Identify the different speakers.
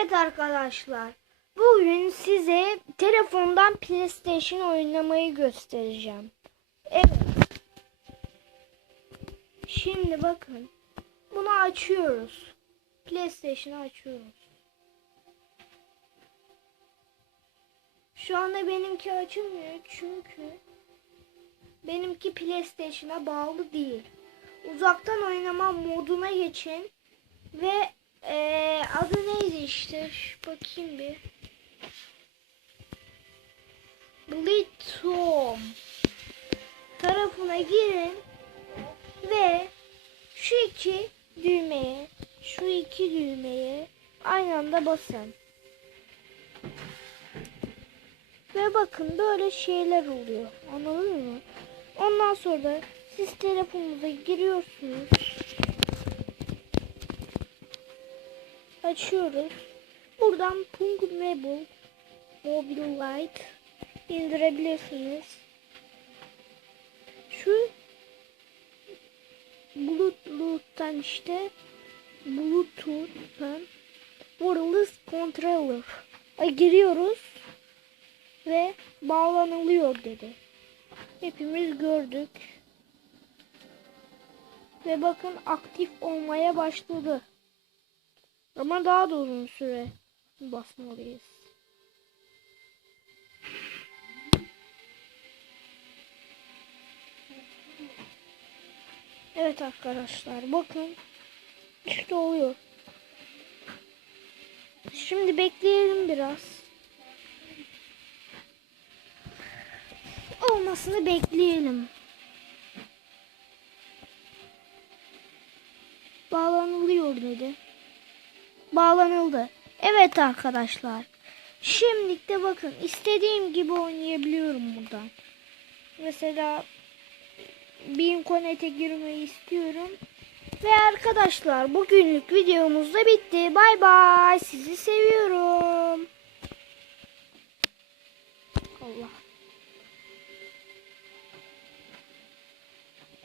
Speaker 1: Evet arkadaşlar. Bugün size telefondan PlayStation oynamayı göstereceğim. Evet. Şimdi bakın. Bunu açıyoruz. PlayStation'ı açıyoruz. Şu anda benimki açılmıyor çünkü benimki PlayStation'a bağlı değil. Uzaktan oynama moduna geçin ve eee, adı neydi işte? Şu bakayım bir. Blitzom tarafına girin ve şu iki düğmeye, şu iki düğmeye aynı anda basın. Ve bakın böyle şeyler oluyor. Anladın mı? Ondan sonra siz telefonunuza giriyorsunuz. Açıyoruz. Buradan Punk Mobile Mobile Lite indirebilirsiniz. Şu Bluetooth'tan işte Bluetooth'tan Wireless Controller giriyoruz ve bağlanılıyor dedi. Hepimiz gördük. Ve bakın aktif olmaya başladı. Ama daha da uzun süre basmalıyız. Evet arkadaşlar bakın işte oluyor. Şimdi bekleyelim biraz. Olmasını bekleyelim. Bağlanılıyor dedi bağlanıldı. Evet arkadaşlar. Şimdilik de bakın istediğim gibi oynayabiliyorum buradan. Mesela Beam Connect'e girmeyi istiyorum. Ve arkadaşlar bugünlük videomuz da bitti. Bay bay. Sizi seviyorum. Allah.